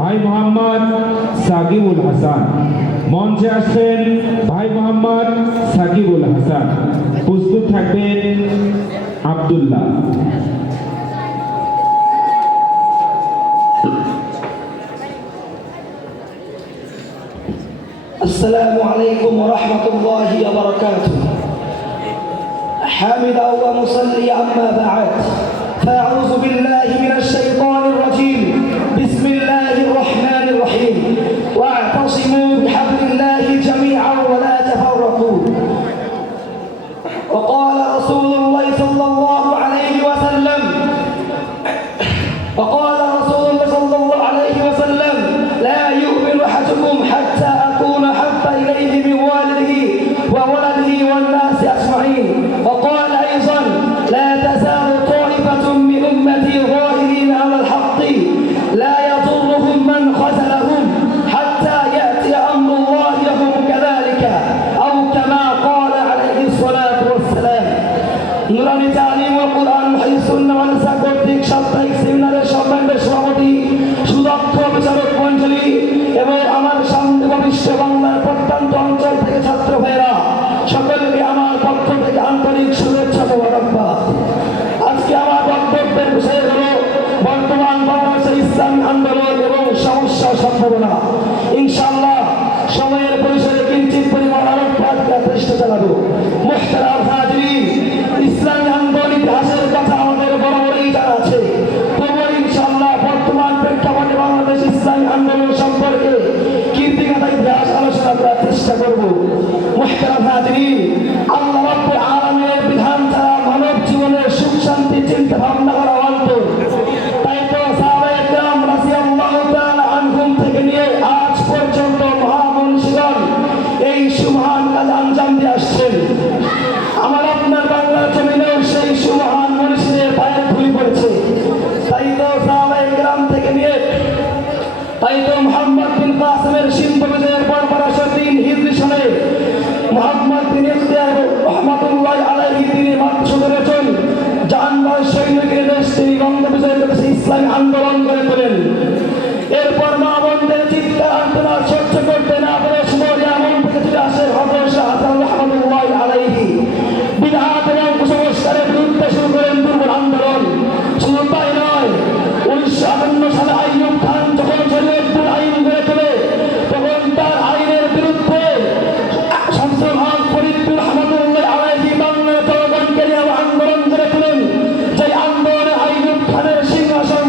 ভাই মোহাম্মদ সাকিবুল হাসান। মঞ্চে আসছেন ভাই মোহাম্মদ সাকিবুল হাসান। প্রস্তুত থাকবেন আব্দুল্লাহ। السلام عليكم ورحمة الله وبركاته. حامدا ومصلي أما بعد، فأعوذ بالله من الشيطان الرجيم. بسم الله الرحمن الرحيم. واعتصموا بحبل الله جميعا ولا تفرقوا. وقال رسول الله صلى الله عليه وسلم لا يؤمن أحدكم حتى أكون أحب إليه من والده وولده والناس أجمعين. وقال أيضا لا تزال طائفة من أمتي ظاهرين على الحق لا يضرهم من خذلهم حتى يأتي أمر الله وهم كذلك أو كما قال عليه الصلاة والسلام. নুরানি তালিম ও কুরআন হাদিস সুন্নাহ ওয়াল জাকাত কর্তৃক সাপ্তাহিক সেমিনারের সম্মানিত সভাপতি, সুদক্ষ বিচারক মণ্ডলী এবং আমার সামনে ভবিষ্য বাংলার প্রত্যন্ত অঞ্চল থেকে ছাত্র ভাইরা, সকলকে আমার পক্ষ থেকে আন্তরিক শুভেচ্ছা ও মোবারকবাদ। আজকে আমার বক্তব্যের বিষয় হলো বর্তমান বাংলাদেশের ইসলামী আন্দোলন এবং সমস্যা সম্ভাবনা। ইনশাআল্লাহ সময়ের পরিসরে কিঞ্চিত পরিমাণ আলোকপাত করার চেষ্টা চালাবো। মুহতারাম হাজিরিন, ইসলামী আন্দোলন ইতিহাসের কথা আমাদের বরাবরই জানা আছে। তবুও ইনশাআল্লাহ বর্তমান প্রেক্ষাপটে বাংলাদেশ ইসলামী আন্দোলন সম্পর্কে কীর্তিগাথা ইতিহাস আলোচনা করার চেষ্টা করব। মুহতারাম হাজিরিন, আল্লাহ রাব্বুল আলামিনের বিধান ছাড়া মানব জীবনের সুখ শান্তি চিন্তা ভাবনা করা অন্তর। তাই তো সাহাবায়ে কেরাম রাদিয়াল্লাহু তাআলা আনহুম থেকে নিয়ে আজ পর্যন্ত মহামনীষীগণ এই সুমহান কাজ আঞ্জাম দিয়ে আসছেন। আমার আপনার বাংলার জমিনেও সেই সুমহান মনীষীদের পায়ের ধুলি পড়েছে। তাই তো সাহাবায়ে কেরাম থেকে নিয়ে মুহাম্মদ বিন কাসিমের সিন্ধু বিজয়ের পর 1203 হিজরি সনে মুহাম্মদ বিন ইখতিয়ার রাহমাতুল্লাহি আলাইহি তিনি মাত্র করেছেন জাহান্নার সৈনিকের দেশ তিনি বঙ্গ বিজয় করেছে, ইসলামী আন্দোলন করে তোলেন। এরপর মা বোনদের চিৎকার আর্তনা সহ্য করতে না পেরে সময় এমন থেকে চলে আসে হযরত শাহ হাসান রাহমাতুল্লাহি আলাইহি বিদআত এবং কুসংস্কারের বিরুদ্ধে শুরু করেন দুর্বল আন্দোলন। শুধু তাই নয়, 1958 সালে আইয়ুব খান যখন শরীয়তুল আইন গড়ে তোলে তখন তার আইনের বিরুদ্ধে শামসুল হক ফরিদপুর রহমাতুল্লাহি আলাইহি বাংলার জনগণকে নিয়ে আন্দোলন গড়ে তোলেন। যে আন্দোলনে আইয়ুব খানের সিংহাসন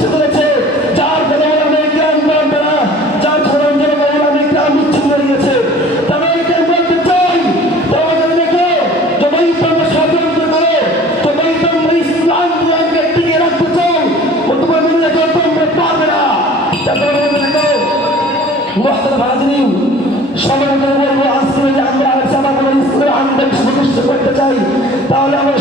সৃষ্টি করেছে, যার ফলে ওলামায়ে কিরাম পরম্পরা, যার ফলে ওলামায়ে কিরাম বিচ্ছিন্ন হয়ে গেছে। তাদেরকে বলতে চাই, তোমাদের দেখো, তোমাই তোমরা ষড়যন্ত্র করো, তোমাই তোমরা ইসলাম ধর্মকে টিকিয়ে রাখতে চাও, ও তোমাদের দেখো তোমরা পারবে না। তারপরে দেখো মুহতারাম হাজিরিন, সবাই বলবো আজকে যে আমরা ইসলামের আন্দোলন প্রতিষ্ঠা করতে চাই, তাহলে আমরা